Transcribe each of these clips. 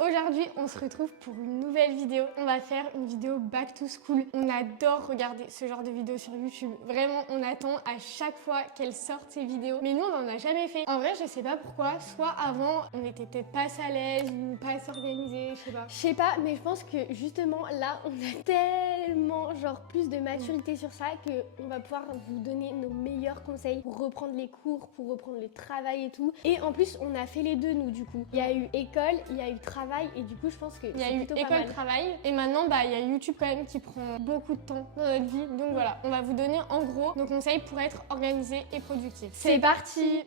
Aujourd'hui, on se retrouve pour une nouvelle vidéo. On va faire une vidéo back to school. On adore regarder ce genre de vidéos sur YouTube. Vraiment, on attend à chaque fois qu'elles sortent ces vidéos. Mais nous, on n'en a jamais fait. En vrai, je sais pas pourquoi. Soit avant, on était peut-être pas assez à l'aise ou pas assez organisé, je sais pas. Je sais pas, mais je pense que justement là, on a tellement genre plus de maturité sur ça que on va pouvoir vous donner nos meilleurs conseils pour reprendre les cours, pour reprendre le travail et tout. Et en plus, on a fait les deux nous du coup. Il y a eu école, il y a eu travail et du coup, je pense que Il y a eu plutôt pas école, mal. travail et maintenant, il y a YouTube quand même qui prend beaucoup de temps dans notre vie. Donc voilà, on va vous donner en gros nos conseils pour être organisé et productif. C'est parti!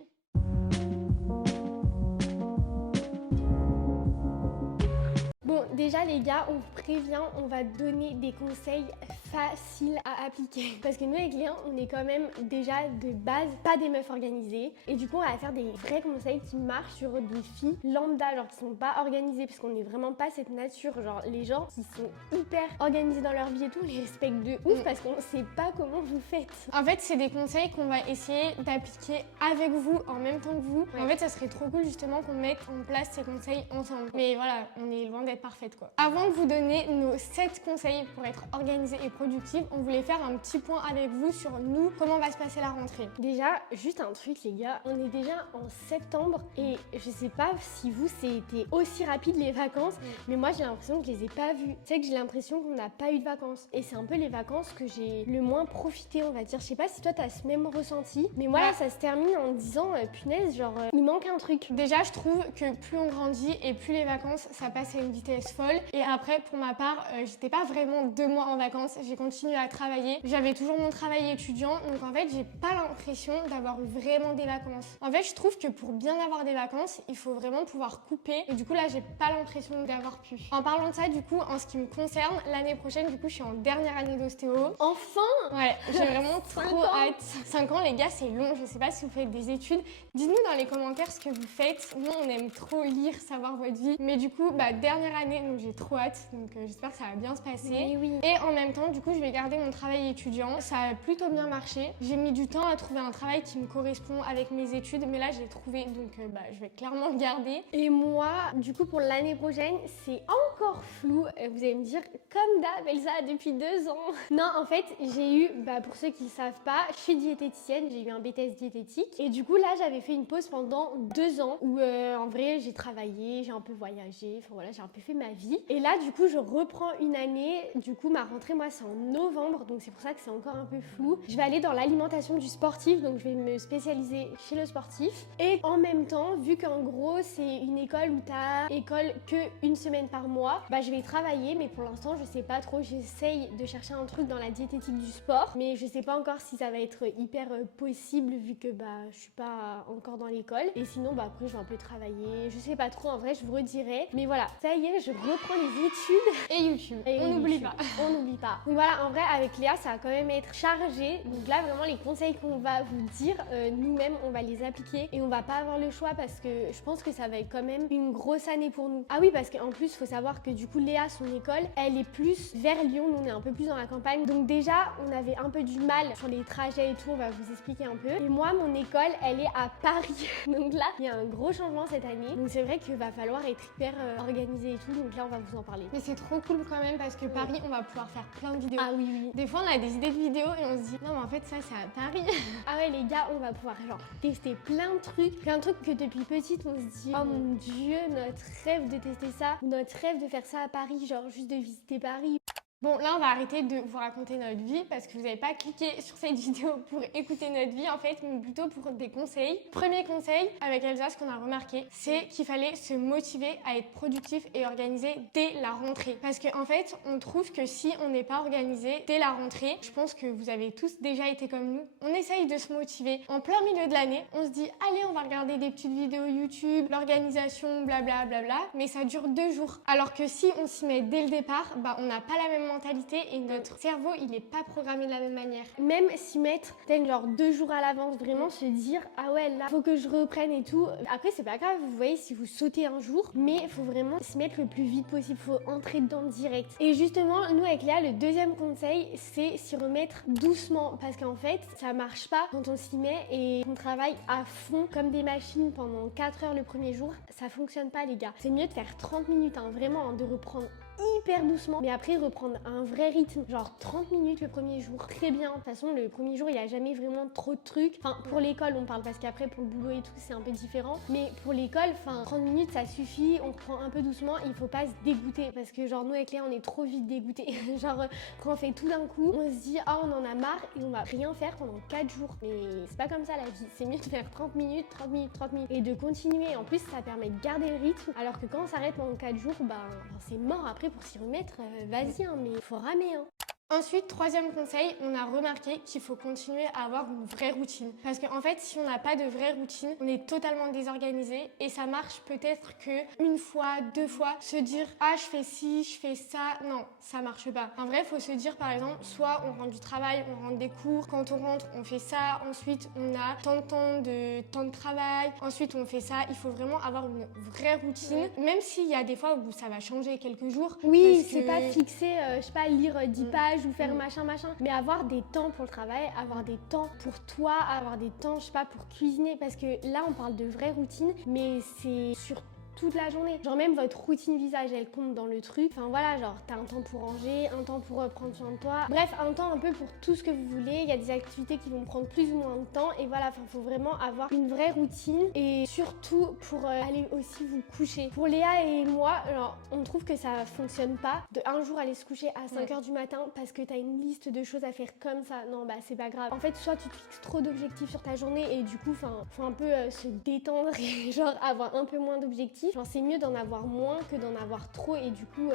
Bon, déjà les gars, on vous prévient, on va donner des conseils faciles à appliquer. Parce que nous avec Léa, on est quand même déjà de base pas des meufs organisées. Et du coup, on va faire des vrais conseils qui marchent sur des filles lambda, genre qui sont pas organisées. Parce qu'on n'est vraiment pas cette nature. Genre les gens qui sont hyper organisés dans leur vie et tout, on les respecte de ouf parce qu'on sait pas comment vous faites. En fait, c'est des conseils qu'on va essayer d'appliquer avec vous en même temps que vous. Ouais. En fait, ça serait trop cool justement qu'on mette en place ces conseils ensemble. Mais voilà, on est loin d'être parfaite quoi. Avant de vous donner nos 7 conseils pour être organisé et productif, on voulait faire un petit point avec vous sur nous, comment va se passer la rentrée. Déjà, juste un truc les gars, on est déjà en septembre et je sais pas si vous c'était aussi rapide les vacances, mais moi j'ai l'impression que je les ai pas vues. Tu sais que j'ai l'impression qu'on n'a pas eu de vacances et c'est un peu les vacances que j'ai le moins profité on va dire. Je sais pas si toi t'as ce même ressenti, mais moi là ça se termine en me disant punaise genre il manque un truc. Déjà, je trouve que plus on grandit et plus les vacances ça passe à une vitesse folle. Et après, pour ma part, j'étais pas vraiment 2 mois en vacances, j'ai continué à travailler. J'avais toujours mon travail étudiant, donc en fait, j'ai pas l'impression d'avoir eu vraiment des vacances. En fait, je trouve que pour bien avoir des vacances, il faut vraiment pouvoir couper. Et du coup, là, j'ai pas l'impression d'avoir pu. En parlant de ça, du coup, en ce qui me concerne, l'année prochaine, du coup, je suis en dernière année d'ostéo. Enfin! Ouais, j'ai vraiment 5 trop ans. hâte. 5 ans, les gars, c'est long. Je sais pas si vous faites des études. Dites-nous dans les commentaires ce que vous faites. Nous, on aime trop lire, savoir votre vie. Mais du coup, dernière année, donc j'ai trop hâte. Donc j'espère que ça va bien se passer. Mais oui. Et en même temps, du coup, je vais garder mon travail étudiant. Ça a plutôt bien marché. J'ai mis du temps à trouver un travail qui me correspond avec mes études. Mais là, j'ai trouvé. Donc je vais clairement le garder. Et moi, du coup, pour l'année prochaine, c'est encore flou. Vous allez me dire, comme d'hab, Elsa, depuis 2 ans. Non, en fait, j'ai eu, pour ceux qui ne savent pas, je suis diététicienne, j'ai eu un BTS diététique. Et du coup, là, j'avais fait une pause pendant 2 ans où, en vrai, j'ai travaillé, j'ai un peu voyagé, enfin voilà, j'ai un peu fait ma vie. Et là, du coup, je reprends une année. Du coup, ma rentrée, moi, c'est en novembre, donc c'est pour ça que c'est encore un peu flou. Je vais aller dans l'alimentation du sportif, donc je vais me spécialiser chez le sportif. Et en même temps, vu qu'en gros, c'est une école où t'as école que une semaine par mois, je vais travailler, mais pour l'instant, je sais pas trop. J'essaye de chercher un truc dans la diététique du sport, mais je sais pas encore si ça va être hyper possible vu que je suis pas encore dans l'école. Et sinon, après, je vais un peu travailler. Je sais pas trop, en vrai, je vous redirai. Mais voilà, ça y est, je reprends les études. Et YouTube. Et On n'oublie pas. On n'oublie pas. Donc voilà, en vrai, avec Léa, ça va quand même être chargé. Donc là, vraiment, les conseils qu'on va vous dire, nous-mêmes, on va les appliquer et on va pas avoir le choix parce que je pense que ça va être quand même une grosse année pour nous. Ah oui, parce qu'en plus, faut savoir que du coup, Léa, son école, elle est plus vers Lyon. Nous, on est un peu plus dans la campagne. Donc déjà, on avait un peu du mal sur les trajets et tout. On va vous expliquer un peu. Et moi, mon école, elle est à Paris. Donc là, il y a un gros changement cette année. Donc c'est vrai qu'il va falloir être hyper organisé et tout. Donc là, on va vous en parler. Mais c'est trop cool quand même parce que Paris, on va pouvoir faire plein de vidéos. Ah oui, oui. Des fois, on a des idées de vidéos et on se dit non, mais en fait, ça, c'est à Paris. Ah ouais, les gars, on va pouvoir genre tester plein de trucs que depuis petite, on se dit oh mon dieu, notre rêve de tester ça, notre rêve de faire ça à Paris, genre juste de visiter Paris. Bon, là, on va arrêter de vous raconter notre vie parce que vous n'avez pas cliqué sur cette vidéo pour écouter notre vie, en fait, mais plutôt pour des conseils. Premier conseil, avec Elsa, ce qu'on a remarqué, c'est qu'il fallait se motiver à être productif et organisé dès la rentrée. Parce qu'en fait, on trouve que si on n'est pas organisé dès la rentrée, je pense que vous avez tous déjà été comme nous, on essaye de se motiver en plein milieu de l'année. On se dit, allez, on va regarder des petites vidéos YouTube, l'organisation, blabla, blabla, mais ça dure 2 jours. Alors que si on s'y met dès le départ, on n'a pas la même mentalité et notre cerveau, il est pas programmé de la même manière. Même s'y mettre peut-être genre 2 jours à l'avance, vraiment se dire ah ouais là faut que je reprenne et tout. Après c'est pas grave, vous voyez si vous sautez un jour, mais il faut vraiment s'y mettre le plus vite possible, faut entrer dedans direct. Et justement nous avec Léa, le deuxième conseil c'est s'y remettre doucement parce qu'en fait ça marche pas quand on s'y met et on travaille à fond comme des machines pendant 4 heures le premier jour, ça fonctionne pas les gars. C'est mieux de faire 30 minutes vraiment, de reprendre hyper doucement, mais après reprendre un vrai rythme, genre 30 minutes le premier jour, très bien. De toute façon le premier jour il n'y a jamais vraiment trop de trucs, enfin pour l'école on parle parce qu'après pour le boulot et tout c'est un peu différent, mais pour l'école, enfin 30 minutes ça suffit, on reprend un peu doucement, il faut pas se dégoûter parce que genre nous avec Léa on est trop vite dégoûtés, genre quand on fait tout d'un coup on se dit ah on en a marre et on va rien faire pendant 4 jours, mais c'est pas comme ça la vie, c'est mieux de faire 30 minutes, 30 minutes, 30 minutes et de continuer. En plus ça permet de garder le rythme, alors que quand on s'arrête pendant 4 jours, c'est mort après pour s'y remettre, vas-y mais il faut ramer Ensuite, troisième conseil, on a remarqué qu'il faut continuer à avoir une vraie routine. Parce qu'en fait, si on n'a pas de vraie routine, on est totalement désorganisé et ça marche peut-être que une fois, 2 fois, se dire ah je fais ci, je fais ça, non, ça marche pas. En vrai, il faut se dire par exemple, soit on rentre du travail, on rentre des cours, quand on rentre, on fait ça, ensuite on a tant de temps de travail, ensuite on fait ça. Il faut vraiment avoir une vraie routine, même s'il y a des fois où ça va changer quelques jours. Oui, c'est pas fixé, je sais pas, lire 10 pages ou faire machin, mais avoir des temps pour le travail, avoir des temps pour toi, avoir des temps, je sais pas, pour cuisiner, parce que là on parle de vraie routine, mais c'est sur toute la journée. Genre même votre routine visage, elle compte dans le truc. Enfin voilà, genre t'as un temps pour ranger, un temps pour prendre soin de toi. Bref, un temps un peu pour tout ce que vous voulez. Il y a des activités qui vont prendre plus ou moins de temps. Et voilà, enfin faut vraiment avoir une vraie routine. Et surtout pour aller aussi vous coucher. Pour Léa et moi, alors, on trouve que ça fonctionne pas. De un jour aller se coucher à 5h du matin parce que t'as une liste de choses à faire comme ça. Non, bah c'est pas grave. En fait, soit tu te fixes trop d'objectifs sur ta journée et du coup, enfin, faut un peu se détendre et genre avoir un peu moins d'objectifs. Genre c'est mieux d'en avoir moins que d'en avoir trop et du coup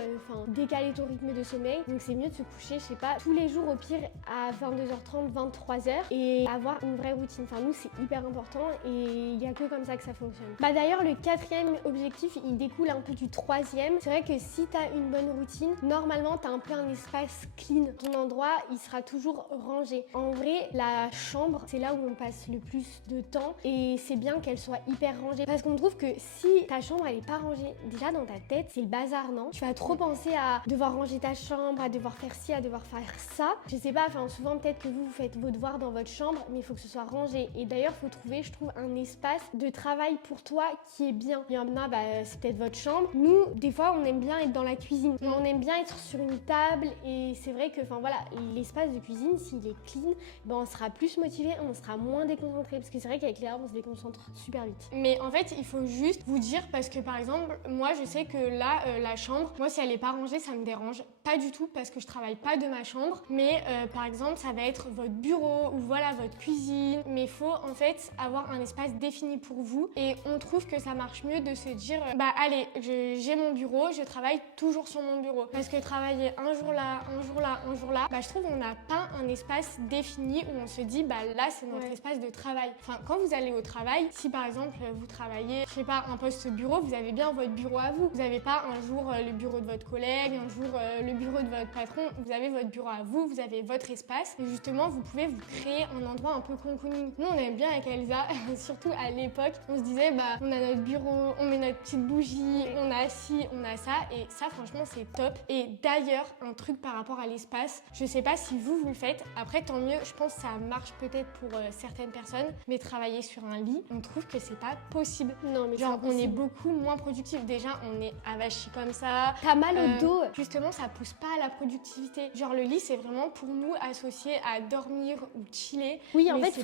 décaler ton rythme de sommeil. Donc c'est mieux de se coucher, je sais pas, tous les jours au pire à 22h30, 23h et avoir une vraie routine. Enfin nous c'est hyper important et il y a que comme ça que ça fonctionne. Bah d'ailleurs le quatrième objectif il découle un peu du troisième. C'est vrai que si t'as une bonne routine, normalement t'as un peu un espace clean. Ton endroit il sera toujours rangé. En vrai la chambre c'est là où on passe le plus de temps et c'est bien qu'elle soit hyper rangée parce qu'on trouve que si ta chambre elle est pas rangée, déjà dans ta tête c'est le bazar, non? Tu vas trop penser à devoir ranger ta chambre, à devoir faire ci, à devoir faire ça. Je sais pas, enfin souvent peut-être que vous faites vos devoirs dans votre chambre, mais il faut que ce soit rangé. Et d'ailleurs faut trouver, je trouve, un espace de travail pour toi qui est bien. Il y en a, c'est peut-être votre chambre. Nous, des fois on aime bien être dans la cuisine. On aime bien être sur une table et c'est vrai que, enfin voilà, l'espace de cuisine, s'il est clean, on sera plus motivé, on sera moins déconcentré. Parce que c'est vrai qu'avec Léa, on se déconcentre super vite. Mais en fait, il faut juste vous dire parce que par exemple, moi je sais que là, la chambre, moi si elle est pas rangée, ça me dérange pas du tout parce que je travaille pas de ma chambre. Mais par exemple, ça va être votre bureau ou voilà votre cuisine. Mais il faut en fait avoir un espace défini pour vous et on trouve que ça marche mieux de se dire allez, j'ai mon bureau, je travaille toujours sur mon bureau. Parce que travailler un jour là, un jour là, un jour là, je trouve qu'on n'a pas un espace défini où on se dit là c'est notre espace de travail. Enfin, quand vous allez au travail, si par exemple vous travaillez, je sais pas, un poste bureau, vous avez bien votre bureau à vous. Vous n'avez pas un jour le bureau de votre collègue, un jour le bureau de votre patron. Vous avez votre bureau à vous, vous avez votre espace. Et justement, vous pouvez vous créer un endroit un peu cocooning. Nous, on aime bien avec Elsa, surtout à l'époque, on se disait, on a notre bureau, on met notre petite bougie, on a ci, on a ça. Et ça, franchement, c'est top. Et d'ailleurs, un truc par rapport à l'espace, je sais pas si vous le faites. Après, tant mieux, je pense que ça marche peut-être pour certaines personnes. Mais travailler sur un lit, on trouve que c'est pas possible. Non, mais genre, on est beaucoup moins productif. Déjà, on est avachi comme ça. T'as mal au dos. Justement, ça pousse pas à la productivité. Genre, le lit, c'est vraiment pour nous associé à dormir ou chiller. Oui, en mais fait,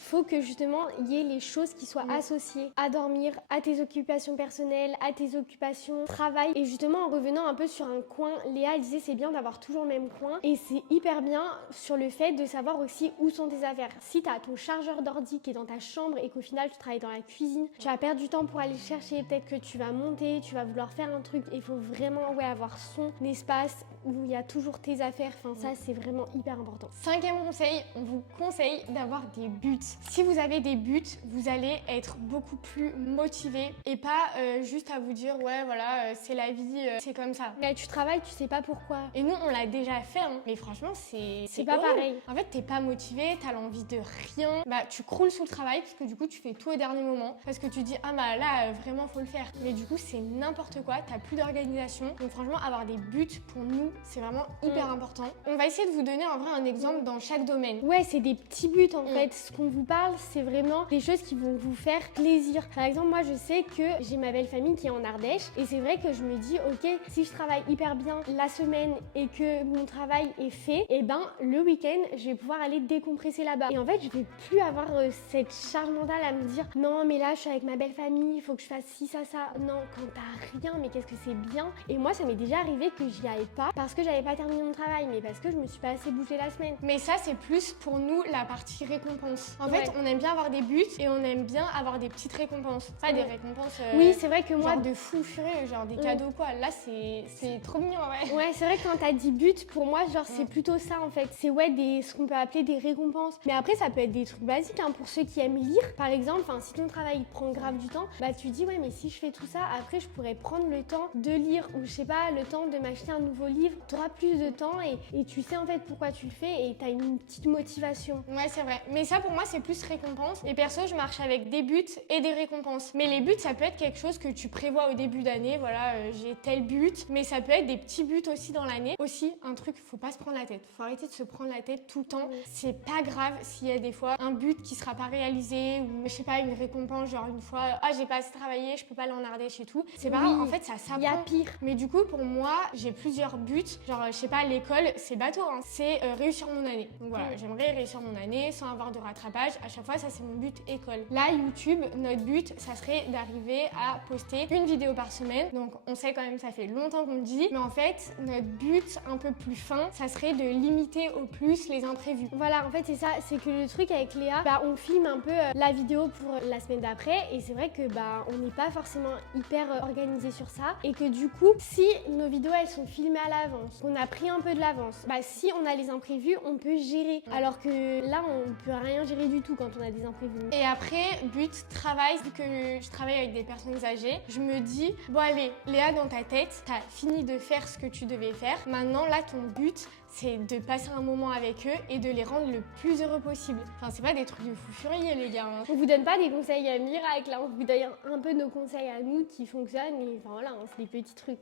faut que justement, il y ait les choses qui soient associées à dormir, à tes occupations personnelles, à tes occupations travail. Et justement, en revenant un peu sur un coin, Léa elle disait c'est bien d'avoir toujours le même coin. Et c'est hyper bien sur le fait de savoir aussi où sont tes affaires. Si t'as ton chargeur d'ordi qui est dans ta chambre et qu'au final, tu travailles dans la cuisine, tu vas perdre du temps pour aller chercher, peut-être que tu vas monter, tu vas vouloir faire un truc, il faut vraiment avoir son espace où il y a toujours tes affaires. Enfin, ça, c'est vraiment hyper important. 5e conseil, on vous conseille d'avoir des buts. Si vous avez des buts, vous allez être beaucoup plus motivé et pas juste à vous dire ouais voilà c'est la vie, c'est comme ça. Là, tu travailles, tu sais pas pourquoi. Et nous on l'a déjà fait hein, mais franchement c'est pas horrible. pareil. En fait t'es pas motivé, t'as l'envie de rien, bah tu croules sous le travail parce que du coup tu fais tout au dernier moment parce que tu dis ah bah là vraiment faut le faire. Mais du coup c'est n'importe quoi, t'as plus d'organisation. Donc franchement avoir des buts pour nous c'est vraiment hyper important. On va essayer de vous donner en vrai un exemple dans chaque domaine. Ouais, c'est des petits buts en fait. Ce qu'on vous parle, c'est vraiment des choses qui vont vous faire plaisir. Par exemple, moi je sais que j'ai ma belle famille qui est en Ardèche et c'est vrai que je me dis ok, si je travaille hyper bien la semaine et que mon travail est fait, et ben le week-end je vais pouvoir aller décompresser là-bas. Et en fait, je vais plus avoir cette charge mentale à me dire non mais là je suis avec ma belle famille, il faut que je fasse ci, ça. Non, quand t'as rien, mais qu'est-ce que c'est bien. Et moi ça m'est déjà arrivé que j'y aille pas parce que j'avais pas terminé mon travail, mais parce que je me suis pas assez bougé la semaine. Mais ça c'est plus pour nous la partie récompense. En fait on aime bien avoir des buts et on aime bien avoir des petites récompenses. Pas des récompenses oui, c'est vrai que moi genre de fou furieux, genre des cadeaux quoi. Là c'est trop mignon ouais. Ouais, c'est vrai que quand t'as 10 buts, pour moi genre c'est plutôt ça en fait. C'est ce qu'on peut appeler des récompenses. Mais après ça peut être des trucs basiques hein, pour ceux qui aiment lire. Par exemple, si ton travail prend grave du temps, bah tu dis ouais mais si je fais tout ça, après je pourrais prendre le temps de lire ou je sais pas, le temps de m'acheter un nouveau livre. T'auras plus de temps et tu sais en fait pourquoi tu le fais et t'as une petite motivation. Ouais c'est vrai. Mais ça pour moi c'est plus récompense. Et perso je marche avec des buts et des récompenses. Mais les buts ça peut être quelque chose que tu prévois au début d'année. Voilà j'ai tel but. Mais ça peut être des petits buts aussi dans l'année. Aussi un truc, faut pas se prendre la tête. Faut arrêter de se prendre la tête tout le temps. C'est pas grave s'il y a des fois un but qui sera pas réalisé ou je sais pas une récompense genre une fois ah j'ai pas assez travaillé, je peux pas aller en Ardèche et tout. C'est pas grave. En fait ça s'apprend. Il y a pire. Mais du coup pour moi j'ai plusieurs buts. Genre je sais pas l'école c'est bateau hein. C'est réussir mon année. Donc voilà j'aimerais réussir mon année sans avoir de rattrapage. À chaque fois ça c'est mon but école. Là YouTube notre but ça serait d'arriver à poster une vidéo par semaine. Donc on sait quand même ça fait longtemps qu'on le dit. Mais en fait notre but un peu plus fin ça serait de limiter au plus les imprévus. Voilà en fait c'est ça, c'est que le truc avec Léa, on filme un peu la vidéo pour la semaine d'après et c'est vrai que on n'est pas forcément hyper organisé sur ça et que du coup si nos vidéos elles sont filmées à l'avance, qu'on a pris un peu de l'avance, si on a les imprévus on peut gérer alors que là on peut rien gérer du tout quand on a des imprévus. Et après but travail, vu que je travaille avec des personnes âgées, je me dis bon allez Léa dans ta tête t'as fini de faire ce que tu devais faire, maintenant là ton but c'est de passer un moment avec eux et de les rendre le plus heureux possible. Enfin, c'est pas des trucs de fou furieux, les gars. Hein. On vous donne pas des conseils miracles, là. On vous donne un peu nos conseils à nous qui fonctionnent, mais enfin voilà, c'est des petits trucs.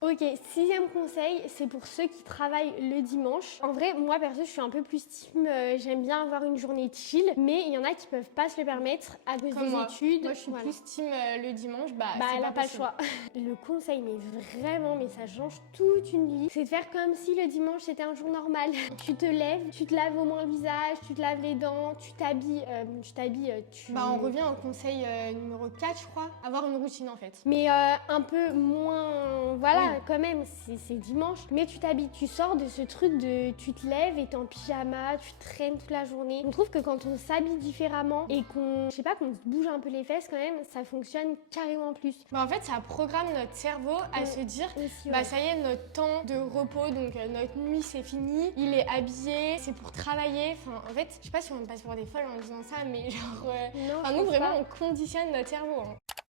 Ok, 6e conseil, c'est pour ceux qui travaillent le dimanche. En vrai, moi perso, je suis un peu plus team, j'aime bien avoir une journée chill, mais il y en a qui peuvent pas se le permettre à cause des études. Moi, je suis plus team le dimanche, elle a pas le choix. Le conseil, mais vraiment, mais ça change toute une vie, c'est de faire comme si le dimanche c'était un jour normal. Tu te lèves, tu te laves au moins le visage, tu te laves les dents, tu t'habilles, on revient au conseil numéro 4, je crois, avoir une routine en fait. Mais un peu moins, voilà. Quand même, c'est dimanche, mais tu t'habilles, tu sors de ce truc de tu te lèves et t'es en pyjama, tu traînes toute la journée. On trouve que quand on s'habille différemment et qu'on se bouge un peu les fesses quand même, ça fonctionne carrément plus. En fait, ça programme notre cerveau à se dire ça y est, notre temps de repos, donc notre nuit c'est fini, il est habillé, c'est pour travailler. Enfin, en fait, je sais pas si on passe pour des folles en disant ça, mais genre, nous vraiment on conditionne notre cerveau. Hein.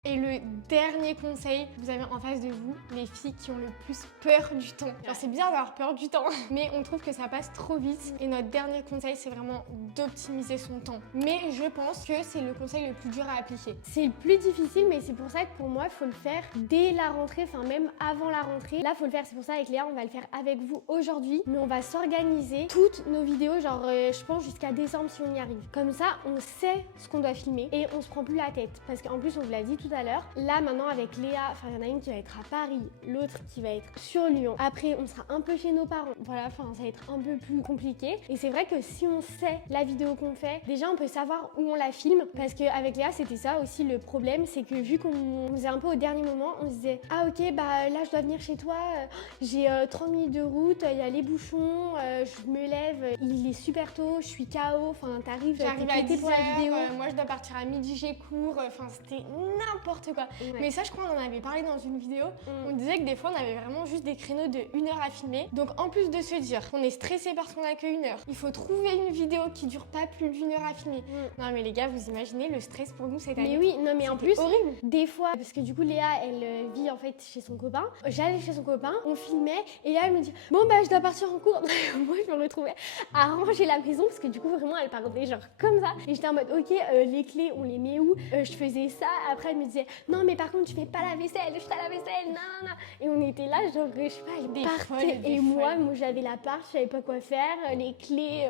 Et le dernier conseil, vous avez en face de vous les filles qui ont le plus peur du temps. Alors c'est bien d'avoir peur du temps, mais on trouve que ça passe trop vite. Et notre dernier conseil, c'est vraiment d'optimiser son temps. Mais je pense que c'est le conseil le plus dur à appliquer. C'est le plus difficile, mais c'est pour ça que pour moi, il faut le faire dès la rentrée, enfin même avant la rentrée. Là, il faut le faire, c'est pour ça avec Léa, on va le faire avec vous aujourd'hui. Mais on va s'organiser toutes nos vidéos, genre je pense jusqu'à décembre si on y arrive. Comme ça, on sait ce qu'on doit filmer et on se prend plus la tête. Parce qu'en plus, on vous l'a dit tout à l'heure. Là, maintenant, avec Léa, il y en a une qui va être à Paris, l'autre qui va être sur Lyon. Après, on sera un peu chez nos parents. Voilà, ça va être un peu plus compliqué. Et c'est vrai que si on sait la vidéo qu'on fait, déjà, on peut savoir où on la filme. Parce qu'avec Léa, c'était ça aussi le problème. C'est que vu qu'on faisait un peu au dernier moment, on se disait « Ah ok, là, je dois venir chez toi. J'ai 30 minutes de route, il y a les bouchons, je me lève, il est super tôt, je suis KO. » Enfin, j'arrive à 10h, pour la vidéo. Moi, je dois partir à midi, j'ai cours. C'était n'importe n'importe quoi. Ouais. Mais ça, je crois qu'on en avait parlé dans une vidéo. On disait que des fois, on avait vraiment juste des créneaux de 1 heure à filmer. Donc en plus de se dire qu'on est stressé parce qu'on a que 1 heure, il faut trouver une vidéo qui dure pas plus d'1 heure à filmer. Non mais les gars, vous imaginez le stress pour nous cette année? Mais oui, non mais en plus, horrible. des fois, parce que du coup Léa, elle vit en fait chez son copain. J'allais chez son copain, on filmait, et là elle me dit bon bah je dois partir en cours. Moi je me retrouvais à ranger la maison parce que du coup vraiment elle partait genre comme ça. Et j'étais en mode ok, les clés on les met où? Je faisais ça. Après elle me disait non mais par contre tu fais pas la vaisselle, je fais la vaisselle, non. Et on était là genre je sais pas, elle partait et moi j'avais l'appart, je savais pas quoi faire, les clés.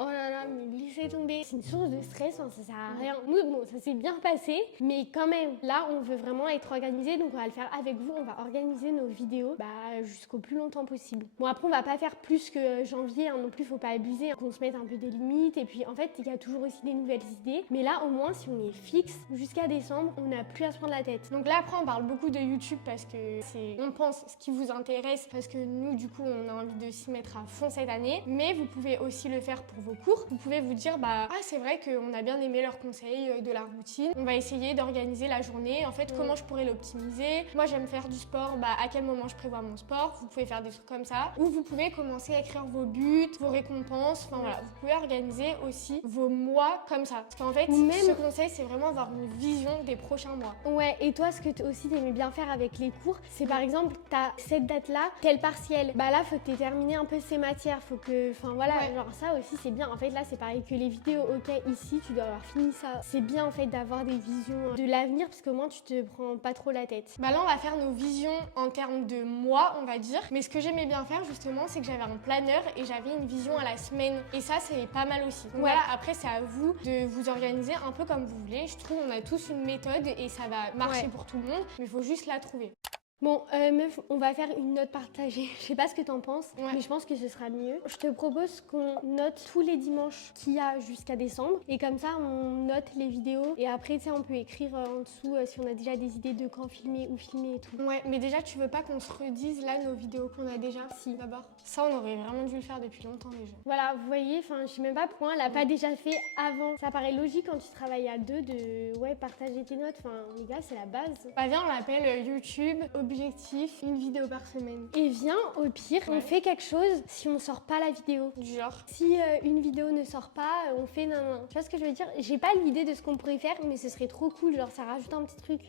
Oh là là, mais laissez tomber. C'est une source de stress, hein, ça sert à rien. Nous, bon, ça s'est bien passé, mais quand même, là, on veut vraiment être organisé, donc on va le faire avec vous. On va organiser nos vidéos jusqu'au plus longtemps possible. Bon, après, on va pas faire plus que janvier, hein, non plus, faut pas abuser, hein, qu'on se mette un peu des limites. Et puis, en fait, il y a toujours aussi des nouvelles idées. Mais là, au moins, si on est fixe jusqu'à décembre, on n'a plus à se prendre la tête. Donc là, après, on parle beaucoup de YouTube parce que on pense ce qui vous intéresse, parce que nous, du coup, on a envie de s'y mettre à fond cette année. Mais vous pouvez aussi le faire pour vos cours. Vous pouvez vous dire c'est vrai qu'on a bien aimé leurs conseils de la routine. On va essayer d'organiser la journée. En fait, comment je pourrais l'optimiser? Moi, j'aime faire du sport. À quel moment je prévois mon sport? Vous pouvez faire des trucs comme ça. Ou vous pouvez commencer à écrire vos buts, vos récompenses. Enfin voilà, vous pouvez organiser aussi vos mois comme ça. Parce qu'en fait, ce conseil, c'est vraiment avoir une vision des prochains mois. Ouais, et toi, ce que aussi t'aimais bien faire avec les cours, c'est par exemple, t'as cette date-là, tel partiel. Là, faut que t'aies terminé un peu ces matières. Faut que, genre ça aussi, c'est bien. En fait, là, c'est pareil que les vidéos. Ok, ici, tu dois avoir fini ça. C'est bien, en fait, d'avoir des visions de l'avenir, parce qu'au moins, tu te prends pas trop la tête. Là, on va faire nos visions en termes de mois, on va dire. Mais ce que j'aimais bien faire, justement, c'est que j'avais un planeur et j'avais une vision à la semaine. Et ça, c'est pas mal aussi. Donc voilà, après, c'est à vous de vous organiser un peu comme vous voulez. Je trouve qu'on a tous une méthode et ça va marcher pour tout le monde, mais il faut juste la trouver. Bon, meuf, on va faire une note partagée. Je sais pas ce que t'en penses, mais je pense que ce sera mieux. Je te propose qu'on note tous les dimanches qu'il y a jusqu'à décembre. Et comme ça, on note les vidéos. Et après, tu sais, on peut écrire en dessous si on a déjà des idées de quand filmer, où filmer et tout. Ouais, mais déjà, tu veux pas qu'on se redise là nos vidéos qu'on a déjà? Si. D'abord. Ça, on aurait vraiment dû le faire depuis longtemps déjà. Voilà, vous voyez, je sais même pas pourquoi elle l'a pas déjà fait avant. Ça paraît logique quand tu travailles à deux de partager tes notes. Les gars, c'est la base. Viens, on l'appelle YouTube. Objectif, une vidéo par semaine. Et viens, au pire, on fait quelque chose si on sort pas la vidéo. Du genre. Si une vidéo ne sort pas, on fait non. Tu vois ce que je veux dire? J'ai pas l'idée de ce qu'on pourrait faire, mais ce serait trop cool, genre ça rajoute un petit truc.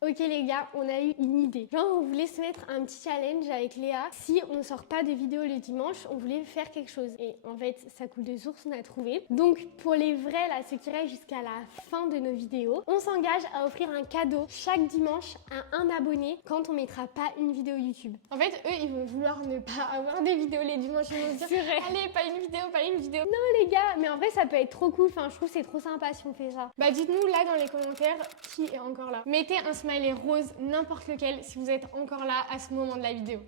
Ok les gars, on a eu une idée. Genre on voulait se mettre un petit challenge avec Léa. Si on sort pas de vidéo le dimanche, on voulait faire quelque chose. Et en fait, ça coule de source, on a trouvé. Donc pour les vrais là, ceux qui restent jusqu'à la fin de nos vidéos, on s'engage à offrir un cadeau chaque dimanche à un abonné quand on mettra pas une vidéo YouTube. En fait, eux, ils vont vouloir ne pas avoir des vidéos les dimanches. Ils vont se dire, allez, pas une vidéo. Non les gars, mais en vrai ça peut être trop cool. Je trouve que c'est trop sympa si on fait ça. Dites-nous là dans les commentaires qui est encore là. Mettez un smiley rose, n'importe lequel, si vous êtes encore là à ce moment de la vidéo.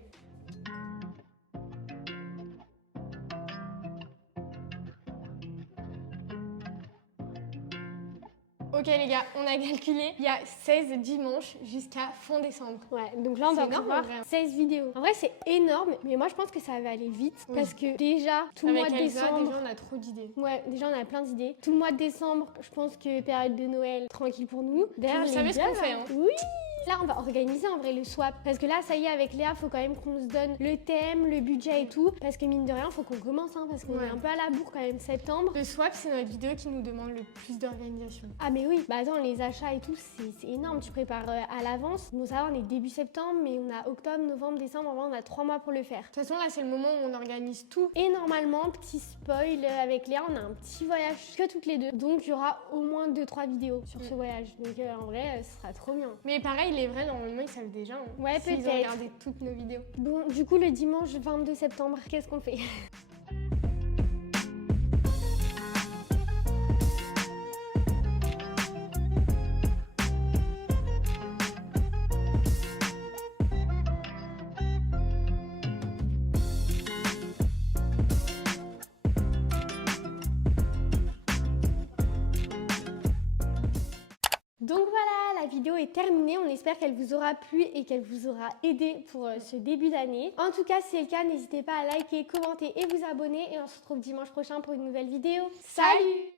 Ok les gars, on a calculé, il y a 16 dimanches jusqu'à fin décembre. Ouais, donc là on va voir 16 vidéos. En vrai c'est énorme, mais moi je pense que ça va aller vite parce que déjà tout le mois de décembre... Déjà on a trop d'idées. Ouais, déjà on a plein d'idées. Tout le mois de décembre, je pense que période de Noël, tranquille pour nous. D'ailleurs, vous savez ce qu'on fait, hein? Oui. Là, on va organiser en vrai le swap. Parce que là, ça y est, avec Léa, faut quand même qu'on se donne le thème, le budget et tout. Parce que mine de rien, faut qu'on commence, parce qu'on est un peu à la bourre quand même, septembre. Le swap, c'est notre vidéo qui nous demande le plus d'organisation. Ah mais oui, attends, les achats et tout, c'est énorme. Tu prépares à l'avance. Bon, ça va, on est début septembre, mais on a octobre, novembre, décembre. En vrai, on a 3 mois pour le faire. De toute façon, là, c'est le moment où on organise tout. Et normalement, petit spoil, avec Léa, on a un petit voyage que toutes les deux. Donc, il y aura au moins 2-3 vidéos sur ce voyage. Donc, en vrai, ce sera trop bien. Mais pareil, les vrais, normalement, ils savent déjà. Ouais, peut-être. Ils ont regardé toutes nos vidéos. Bon, du coup, le dimanche 22 septembre, qu'est-ce qu'on fait? Donc voilà, la vidéo est terminée. On espère qu'elle vous aura plu et qu'elle vous aura aidé pour ce début d'année. En tout cas, si c'est le cas, n'hésitez pas à liker, commenter et vous abonner. Et on se retrouve dimanche prochain pour une nouvelle vidéo. Salut!